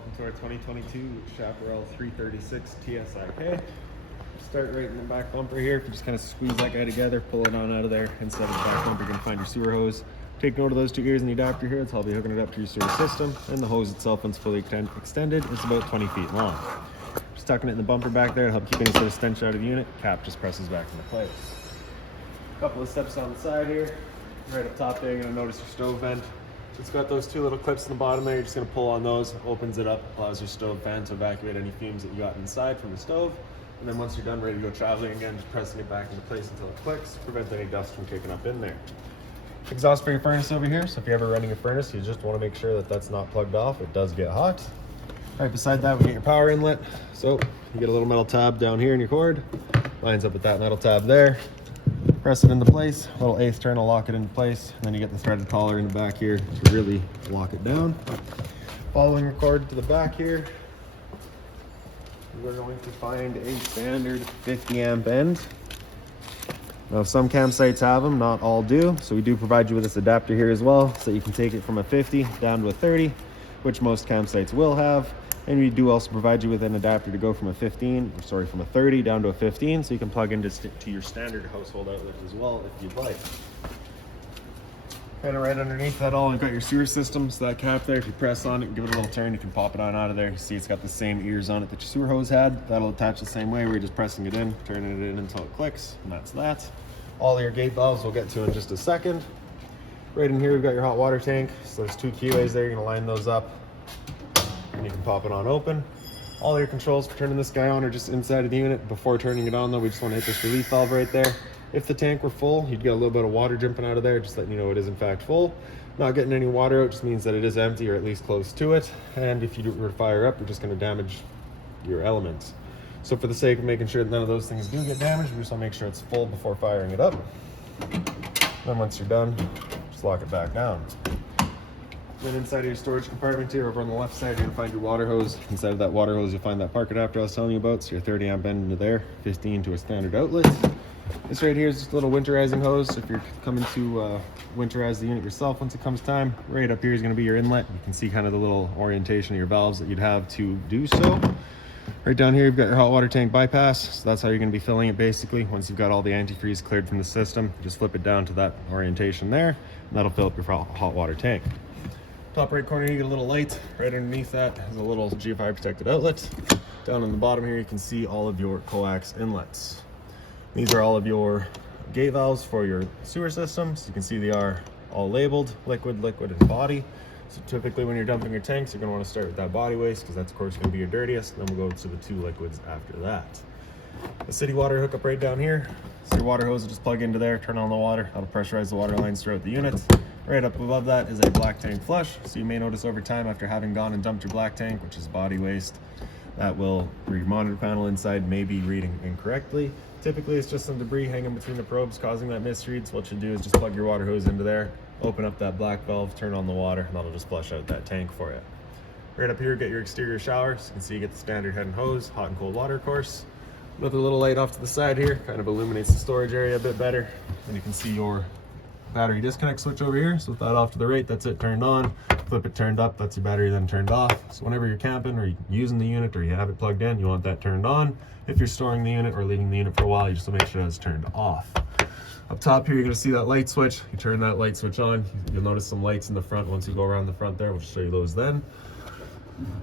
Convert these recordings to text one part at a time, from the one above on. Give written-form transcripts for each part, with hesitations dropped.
Welcome to our 2022 Chaparral 336 TSIK. Start right in the back bumper here. If you just kind of squeeze that guy together, pull it on out of there. Inside of the back bumper, you're going to find your sewer hose. Take note of those two gears in the adapter here. That's how I'll be hooking it up to your sewer system. And the hose itself, once fully extended, it's about 20 feet long. Just tucking it in the bumper back there to help keep any sort of stench out of the unit. Cap just presses back into place. A couple of steps on the side here. Right up top there, you're going to notice your stove vent. It's got those two little clips in the bottom there. You're just going to pull on those, opens it up, allows your stove fan to evacuate any fumes that you got inside from the stove. And then once you're done, ready to go traveling again, just pressing it back into place until it clicks, prevent any dust from kicking up in there. Exhaust for your furnace over here. So if you're ever running a furnace, you just want to make sure that that's not plugged off. It does get hot. Right beside that, we get your power inlet. So you get a little metal tab down here in your cord, lines up with that metal tab there. Press it into place, a little eighth turn will lock it into place, and then you get the threaded collar in the back here to really lock it down. Following your cord to the back here, we're going to find a standard 50 amp end. Now some campsites have them, not all do, so we do provide you with this adapter here as well, so you can take it from a 50 down to a 30, which most campsites will have. And we do also provide you with an adapter to go from a 30 down to a 15, so you can plug into to your standard household outlet as well if you'd like. Kind of right underneath that all, you've got your sewer system, so that cap there, if you press on it and give it a little turn, you can pop it on out of there. You see it's got the same ears on it that your sewer hose had. That'll attach the same way, where you're just pressing it in, turning it in until it clicks, and that's that. All your gate valves we'll get to in just a second. Right in here, we've got your hot water tank. So there's two keyways there, you're gonna line those up. And you can pop it on open. All your controls for turning this guy on are just inside of the unit. Before turning it on though, we just want to hit this relief valve right there. If the tank were full, you'd get a little bit of water dripping out of there, just letting you know it is in fact full. Not getting any water out just means that it is empty, or at least close to it. And if you were to fire up, you're just going to damage your elements. So for the sake of making sure that none of those things do get damaged, we just want to make sure it's full before firing it up. Then once you're done, just lock it back down. Then inside of your storage compartment here, over on the left side, you're gonna find your water hose. Inside of that water hose, you'll find that park adapter I was telling you about. So your 30 amp end into there, 15 to a standard outlet. This right here is just a little winterizing hose. If you're coming to winterize the unit yourself once it comes time, right up here is gonna be your inlet. You can see kind of the little orientation of your valves that you'd have to do so. Right down here, you've got your hot water tank bypass. So that's how you're gonna be filling it basically. Once you've got all the antifreeze cleared from the system, just flip it down to that orientation there, and that'll fill up your hot water tank. Top right corner, you get a little light. Right underneath that is a little GFI protected outlet. Down on the bottom here, you can see all of your coax inlets. These are all of your gate valves for your sewer systems. You can see they are all labeled, liquid, and body. So typically when you're dumping your tanks, you're gonna wanna start with that body waste, because that's of course gonna be your dirtiest. Then we'll go to the two liquids after that. The city water hookup right down here. So your water hose will just plug into there, turn on the water. That'll pressurize the water lines throughout the unit. Right up above that is a black tank flush. So you may notice over time, after having gone and dumped your black tank, which is body waste, that will, your monitor panel inside may be reading incorrectly. Typically it's just some debris hanging between the probes causing that misread. So what you do is just plug your water hose into there, open up that black valve, turn on the water, and that'll just flush out that tank for you. Right up here, get your exterior shower. So you can see you get the standard head and hose, hot and cold water course. Another little light off to the side here, kind of illuminates the storage area a bit better. And you can see your battery disconnect switch over here. So with that off to the right, that's it turned on. Flip it turned up, that's your battery then turned off. So whenever you're camping or using the unit or you have it plugged in, you want that turned on. If you're storing the unit or leaving the unit for a while, you just want to make sure it's turned off. Up top here, you're going to see that light switch. You turn that light switch on, you'll notice some lights in the front once you go around the front there. We'll show you those then.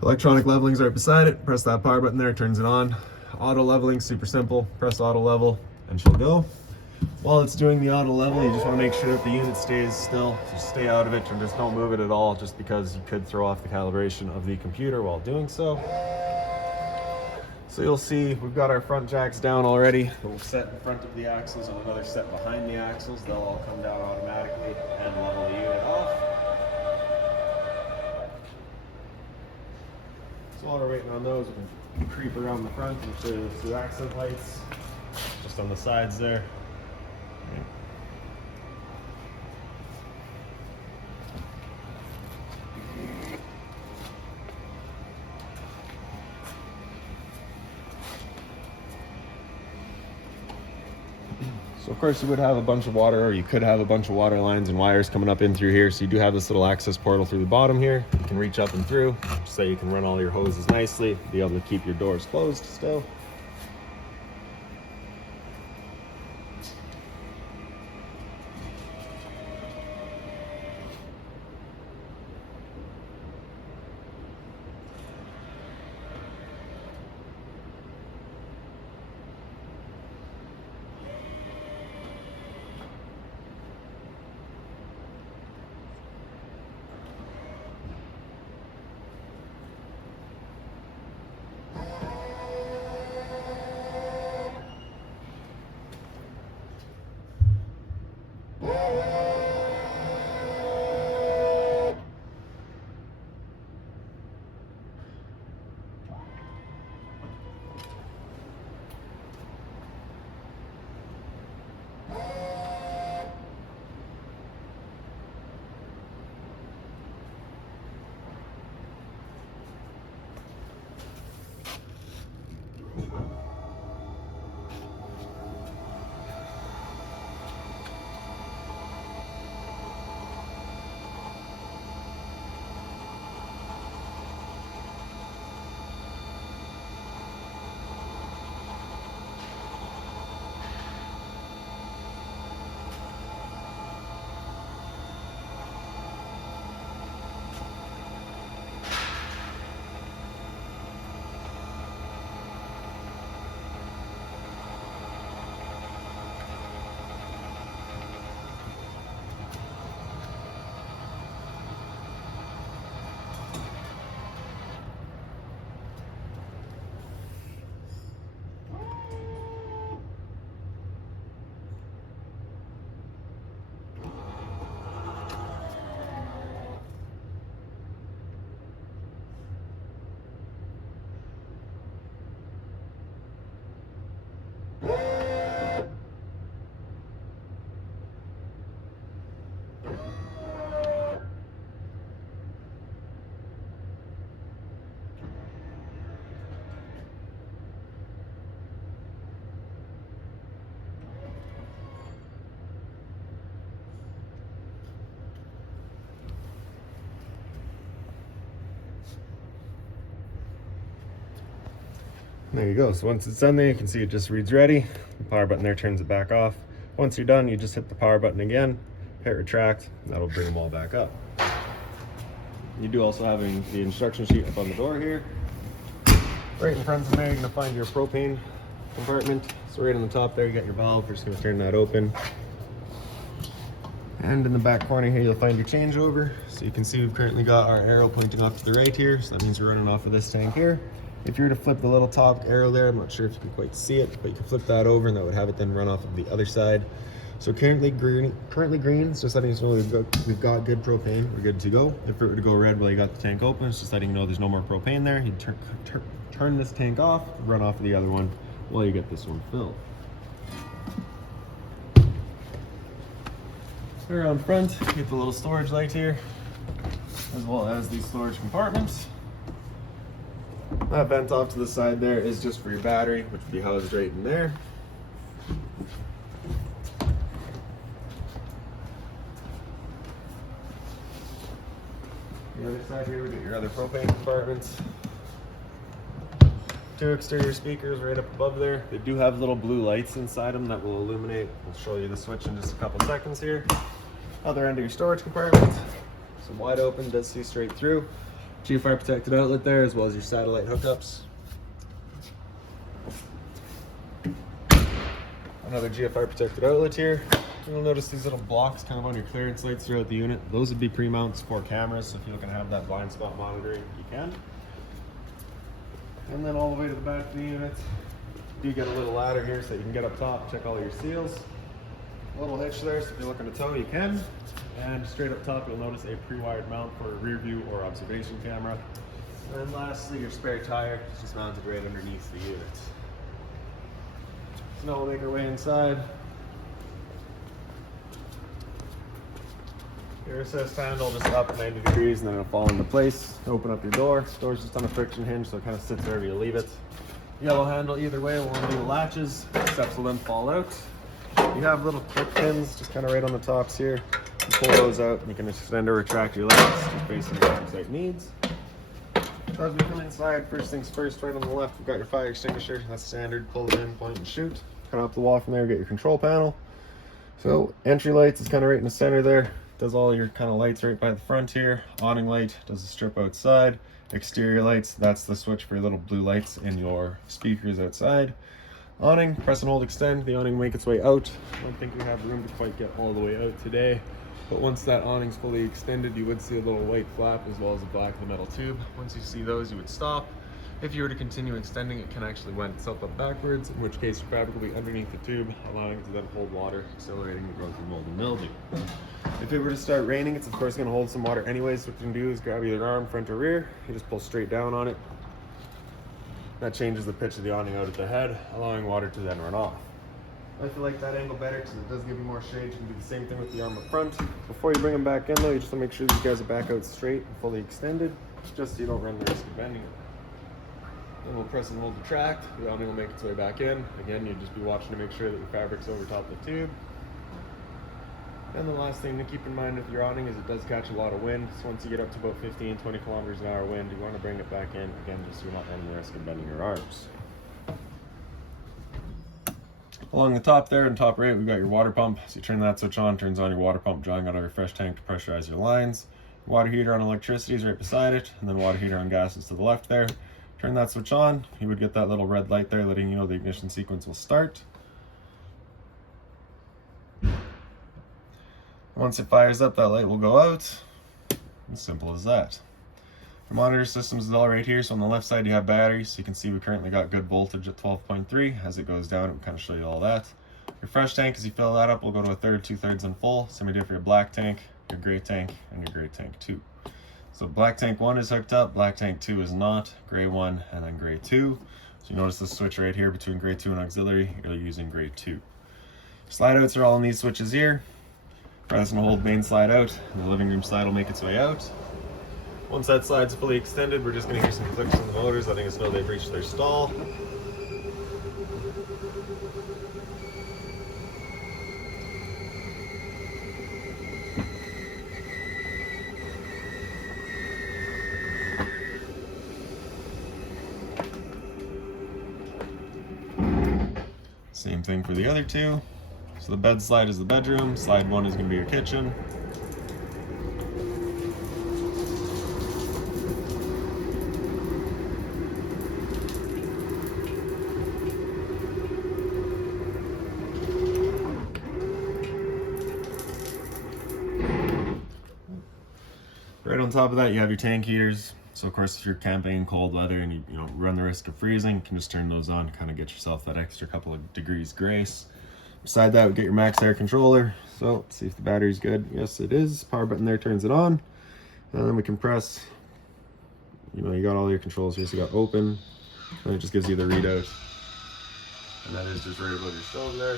Electronic leveling's right beside it. Press that power button there, it turns it on. Auto leveling, super simple. Press auto level and she'll go. While it's doing the auto level, you just want to make sure that the unit stays still. Just stay out of it and just don't move it at all, just because you could throw off the calibration of the computer while doing so. So you'll see we've got our front jacks down already. We'll set in front of the axles and another set behind the axles. They'll all come down automatically and level the unit off. So while we're waiting on those, we can creep around the front and show you the two accent lights just on the sides there. So of course you would have a bunch of water, or you could have a bunch of water lines and wires coming up in through here. So you do have this little access portal through the bottom here. You can reach up and through, so you can run all your hoses nicely, be able to keep your doors closed still. There you go. So once it's done there, you can see it just reads ready. The power button there turns it back off. Once you're done, you just hit the power button again, hit retract, and that'll bring them all back up. You do also have the instruction sheet up on the door here. Right in front of there, you're gonna find your propane compartment. So right on the top there, you got your valve. We're just gonna turn that open. And in the back corner here, you'll find your changeover. So you can see we've currently got our arrow pointing off to the right here. So that means we're running off of this tank here. If you were to flip the little top arrow there, I'm not sure if you can quite see it, but you can flip that over and that would have it then run off of the other side. So currently green, it's just letting us know we've got good propane, we're good to go. If it were to go red while you got the tank open, it's just letting you know there's no more propane there. You turn this tank off, run off of the other one while you get this one filled. Around front, you get the little storage light here, as well as these storage compartments. That vent off to the side there is just for your battery, which would be housed right in there. The other side here, we get your other propane compartments. 2 exterior speakers right up above there. They do have little blue lights inside them that will illuminate. I'll show you the switch in just a couple seconds here. Other end of your storage compartment. Some wide open, does see straight through. GFI protected outlet there, as well as your satellite hookups. Another GFI protected outlet here. You'll notice these little blocks kind of on your clearance lights throughout the unit. Those would be pre-mounts for cameras, so if you're looking to have that blind spot monitoring, you can. And then all the way to the back of the unit, you get a little ladder here so you can get up top, check all your seals. A little hitch there, so if you're looking to tow, you can. And straight up top, you'll notice a pre-wired mount for a rear view or observation camera. And lastly, your spare tire is just mounted right underneath the unit. So now we'll make our way inside. Your assist handle just up 90 degrees and then it'll fall into place. Open up your door. Door's just on a friction hinge, so it kind of sits wherever you leave it. Yellow handle either way will undo the latches. Steps will then fall out. You have little clip pins just kind of right on the tops here. You pull those out and you can extend or retract your legs just based on your site needs. So as we come inside, first things first, right on the left, we've got your fire extinguisher. That's standard. Pull it in, point and shoot. Cut off the wall from there, get your control panel. So entry lights is kind of right in the center there. Does all your kind of lights right by the front here. Awning light does the strip outside. Exterior lights, that's the switch for your little blue lights in your speakers outside. Awning, press and hold extend. The awning will make its way out. I don't think we have room to quite get all the way out today. But once that awning's fully extended, you would see a little white flap as well as a black metal tube. Once you see those, you would stop. If you were to continue extending, it can actually wind itself up backwards, in which case your fabric will be underneath the tube, allowing it to then hold water, accelerating the growth of mold and mildew. If it were to start raining, it's of course going to hold some water anyways. So what you can do is grab either arm, front or rear. You just pull straight down on it. That changes the pitch of the awning out at the head, allowing water to then run off. If you like that angle better, because it does give you more shade, you can do the same thing with the arm up front. Before you bring them back in though, you just want to make sure these guys are back out straight and fully extended, just so you don't run the risk of bending it. Then we'll press and hold the track. The awning will make its way back in. Again, you'd just be watching to make sure that your fabric's over top of the tube. And the last thing to keep in mind with your awning is it does catch a lot of wind. So once you get up to about 15, 20 kilometers an hour wind, you want to bring it back in, again, just so you're not running the risk of bending your arms. Along the top there, in top right, we've got your water pump. So you turn that switch on, turns on your water pump, drawing out of your fresh tank to pressurize your lines. Water heater on electricity is right beside it, and then water heater on gas is to the left there. Turn that switch on, you would get that little red light there letting you know the ignition sequence will start. Once it fires up, that light will go out. As simple as that. The monitor systems is all right here. So on the left side you have batteries. So you can see we currently got good voltage at 12.3. As it goes down, it will kind of show you all that. Your fresh tank, as you fill that up, will go to a third, 2/3 and full. Same idea for your black tank, your gray tank, and your gray tank 2. So black tank 1 is hooked up, black tank 2 is not, gray 1, and then gray 2. So you notice the switch right here between gray 2 and auxiliary, you're using gray 2. Slide outs are all in these switches here. Press and hold main slide out, and the living room slide will make its way out. Once that slide's fully extended, we're just going to hear some clicks in the motors, letting us know they've reached their stall. Same thing for the other two. So the bed slide is the bedroom, slide 1 is going to be your kitchen. Right on top of that, you have your tank heaters. So of course, if you're camping in cold weather and you run the risk of freezing, you can just turn those on, kind of get yourself that extra couple of degrees grace. Beside that, we get your max air controller. So let's see if the battery's good. Yes, it is. Power button there turns it on. And then we can press, you got all your controls here. So you got open, and it just gives you the readout. And that is just right above your stove there.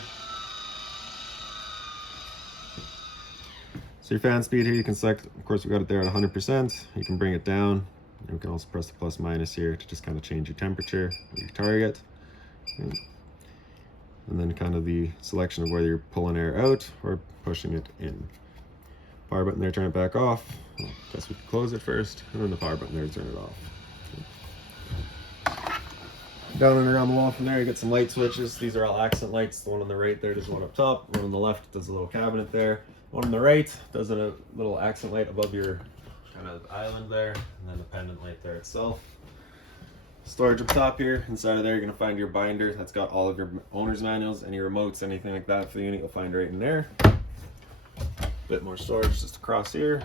So your fan speed here, you can select, of course we got it there at 100%. You can bring it down. And we can also press the plus minus here to just kind of change your temperature, your target. And then kind of the selection of whether you're pulling air out or pushing it in. Power button there, turn it back off. Well, guess we can close it first, and then the power button there, turn it off. Down and around the wall from there, you get some light switches. These are all accent lights. The one on the right there does one up top. One on the left does a little cabinet there. One on the right does a little accent light above your kind of island there, and then the pendant light there itself. Storage up top here. Inside of there, you're going to find your binder. That's got all of your owner's manuals, any remotes, anything like that for the unit, you'll find right in there. Bit more storage just across here.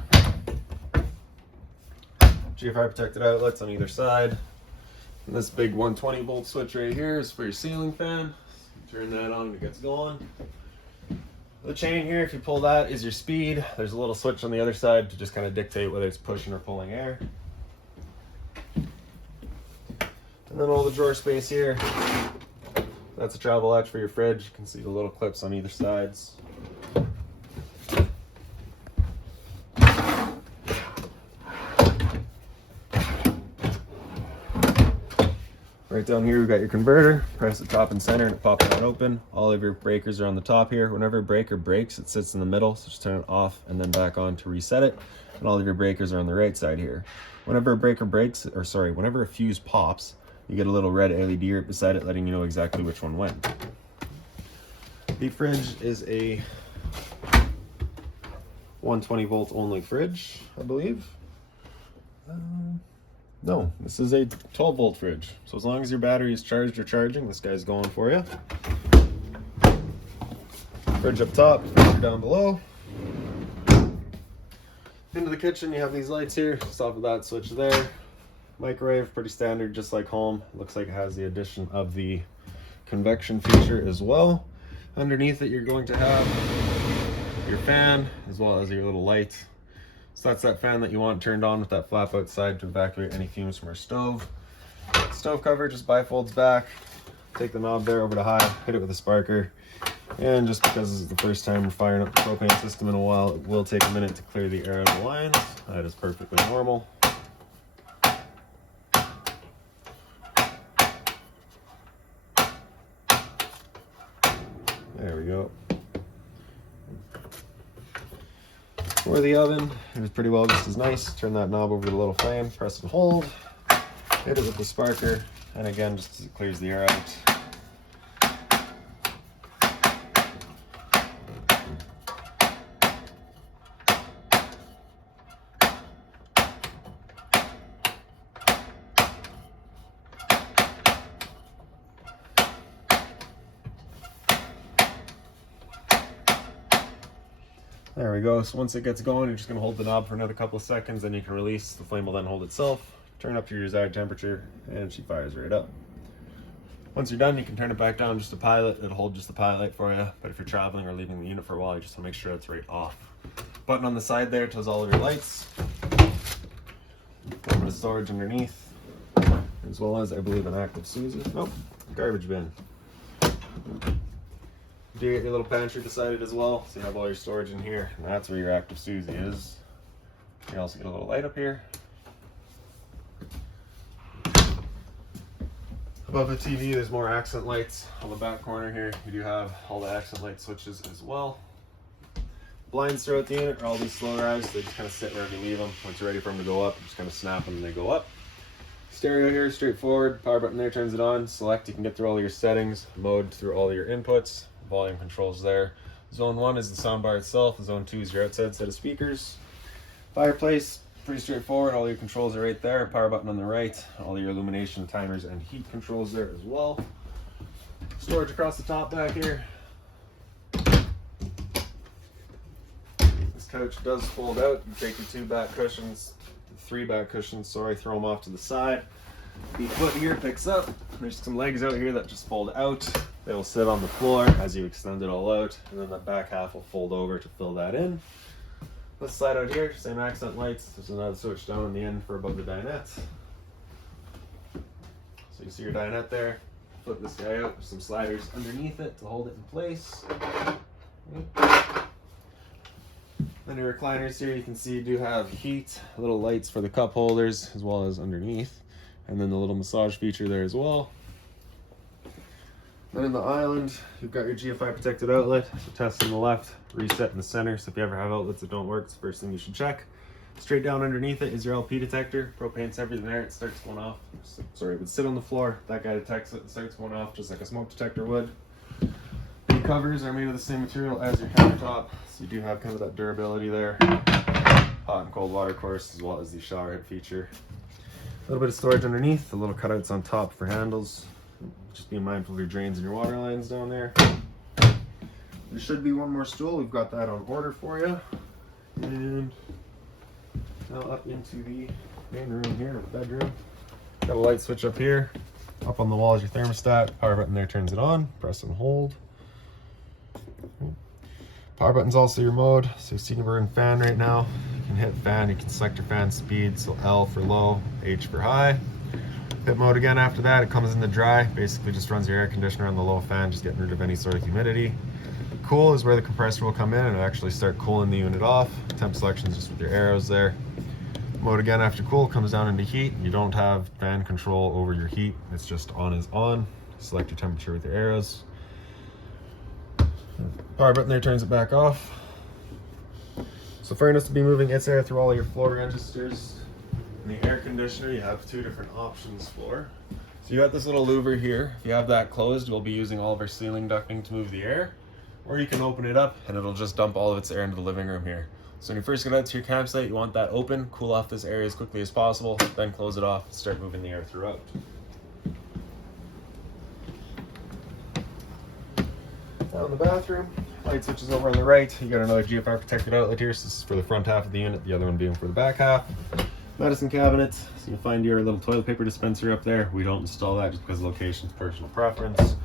GFI protected outlets on either side. And this big 120 volt switch right here is for your ceiling fan. Turn that on and it gets going. The chain here, if you pull that, is your speed. There's a little switch on the other side to just kind of dictate whether it's pushing or pulling air. And then all the drawer space here. That's a travel latch for your fridge. You can see the little clips on either sides. Right down here, we've got your converter. Press the top and center and it pops out open. All of your breakers are on the top here. Whenever a breaker breaks, it sits in the middle, so just turn it off and then back on to reset it. And all of your breakers are on the right side here. Whenever a breaker breaks, or sorry, whenever a fuse pops, you get a little red LED right beside it letting you know exactly which one went. The fridge is a 120 volt only fridge, I believe. No, this is a 12 volt fridge. So as long as your battery is charged or charging, this guy's going for you. Fridge up top, freezer down below. Into the kitchen, you have these lights here. Just off of that switch there. Microwave, pretty standard, just like home. Looks like it has the addition of the convection feature as well. Underneath it, you're going to have your fan as well as your little light. So that's that fan that you want turned on with that flap outside to evacuate any fumes from our stove. Stove cover just bifolds back. Take the knob there over to high, hit it with a sparker. And just because this is the first time we're firing up the propane system in a while, it will take a minute to clear the air out of the lines. That is perfectly normal. There we go. For the oven, it was pretty well just as nice. Turn that knob over to the little flame, press and hold, hit it with the sparker, and again, just as it clears the air out. There we go. So once it gets going, you're just going to hold the knob for another couple of seconds, then you can release. The flame will then hold itself. Turn up to your desired temperature, and she fires right up. Once you're done, you can turn it back down just to pilot. It'll hold just the pilot light for you. But if you're traveling or leaving the unit for a while, you just want to make sure it's right off. Button on the side there tells all of your lights. A little bit of storage underneath, as well as, I believe, an active Susie. Nope, garbage bin. You do get your little pantry decided as well, so you have all your storage in here, and that's where your active Susie is. You also get a little light up here. Above the TV, there's more accent lights. On the back corner here, you do have all the accent light switches as well. Blinds throughout the unit are all these slow rise, so they just kind of sit wherever you leave them. Once you're ready for them to go up, you just kind of snap them and they go up. Stereo here, straightforward. Power button there turns it on. Select, you can get through all your settings. Mode through all your inputs. Volume controls there. Zone 1 is the soundbar itself. Zone 2 is your outside set of speakers. Fireplace, pretty straightforward. All your controls are right there. Power button on the right. All your illumination, timers, and heat controls there as well. Storage across the top back here. This couch does fold out. You take your three back cushions, sorry, throw them off to the side. The foot here picks up. There's some legs out here that just fold out. They will sit on the floor as you extend it all out, and then the back half will fold over to fill that in. This side out here, same accent lights. There's another switch down in the end for above the dinette. So you see your dinette there. Flip this guy out. There's some sliders underneath it to hold it in place. Then your recliners here, you can see do have heat, little lights for the cup holders as well as underneath, and then the little massage feature there as well. Then in the island, you've got your GFI protected outlet. So test on the left, reset in the center. So if you ever have outlets that don't work, it's the first thing you should check. Straight down underneath it is your LP detector. Propane's everything there. It starts going off. Sorry, it would sit on the floor. That guy detects it. It starts going off just like a smoke detector would. The covers are made of the same material as your countertop, so you do have kind of that durability there. Hot and cold water course, as well as the shower head feature. A little bit of storage underneath. The little cutouts on top for handles. Just be mindful of your drains and your water lines down there. There should be one more stool. We've got that on order for you. And now up into the main room here, the bedroom. Got a light switch up here. Up on the wall is your thermostat. Power button there turns it on. Press and hold. Power button's also your mode. So you can burn fan right now. You can hit fan. You can select your fan speed. So L for low, H for high. Hit mode again after that. It comes in the dry. Basically just runs your air conditioner on the low fan, just getting rid of any sort of humidity. Cool is where the compressor will come in and it'll actually start cooling the unit off. Temp selection is just with your arrows there. Mode again after cool comes down into heat. You don't have fan control over your heat. It's just on is on. Select your temperature with your arrows. Power button there turns it back off. So furnace to be moving its air through all of your floor registers. In the air conditioner, you have two different options for. So you got this little louver here. If you have that closed, we'll be using all of our ceiling ducting to move the air. Or you can open it up and it'll just dump all of its air into the living room here. So when you first get out to your campsite, you want that open, cool off this area as quickly as possible, then close it off and start moving the air throughout. Down in the bathroom, light switch is over on the right. You got another GFR protected outlet here. So this is for the front half of the unit, the other one being for the back half. Medicine cabinet, so you'll find your little toilet paper dispenser up there. We don't install that just because the location's personal preference.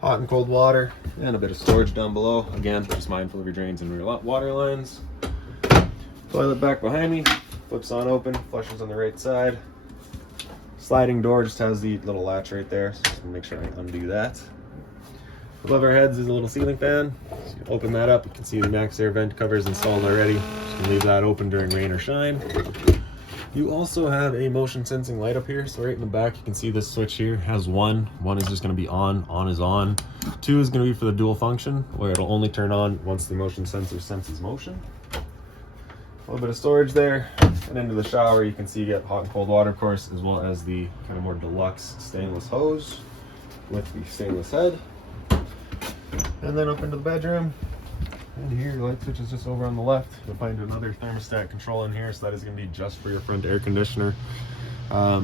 Hot and cold water, and a bit of storage down below. Again, just mindful of your drains and your water lines. Toilet back behind me, flips on open, flushes on the right side. Sliding door just has the little latch right there, so just make sure I undo that. Above our heads is a little ceiling fan. So you open that up, you can see the max air vent cover is installed already. Just gonna leave that open during rain or shine. You also have a motion sensing light up here. So right in the back, you can see this switch here has one. One is just gonna be on is on. Two is gonna be for the dual function, where it'll only turn on once the motion sensor senses motion. A little bit of storage there. And into the shower, you can see you get hot and cold water, of course, as well as the kind of more deluxe stainless hose with the stainless head. And then up into the bedroom. And here, your light switch is just over on the left. You'll find another thermostat control in here, so that is going to be just for your front air conditioner. For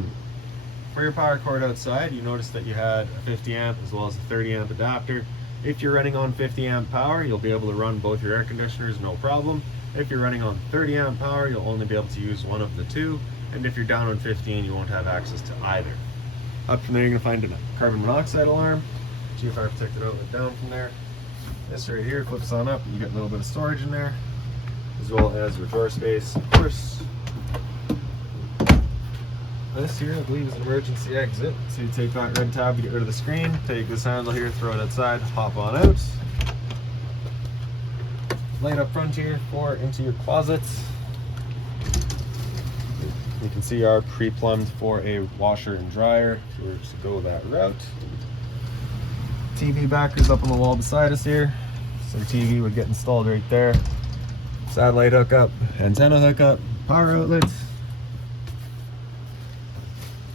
your power cord outside, you notice that you had a 50 amp as well as a 30 amp adapter. If you're running on 50 amp power, you'll be able to run both your air conditioners, no problem. If you're running on 30 amp power, you'll only be able to use one of the two. And if you're down on 15, you won't have access to either. Up from there, you're going to find a carbon monoxide alarm. GFR protected outlet down from there. This right here flips on up. You get a little bit of storage in there, as well as your drawer space, of course. This here, I believe, is an emergency exit. So you take that red tab to get rid of the screen. Take this handle here, throw it outside, hop on out. Light up front here for into your closets. You can see our pre-plumbed for a washer and dryer. So we're just go that route. TV backers up on the wall beside us here. So the TV would get installed right there. Satellite hookup, antenna hookup, power outlets.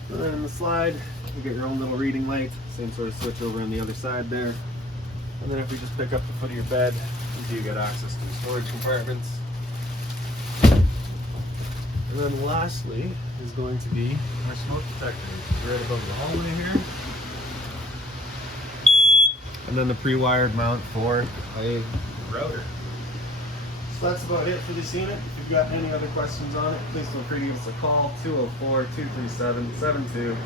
And then in the slide, you get your own little reading light. Same sort of switch over on the other side there. And then if we just pick up the foot of your bed, you do get access to the storage compartments. And then lastly is going to be our smoke detector, right above the hallway here. And then the pre-wired mount for a router. So that's about it for this unit. If you've got any other questions on it, please feel free to give us a call, 204-237-7272.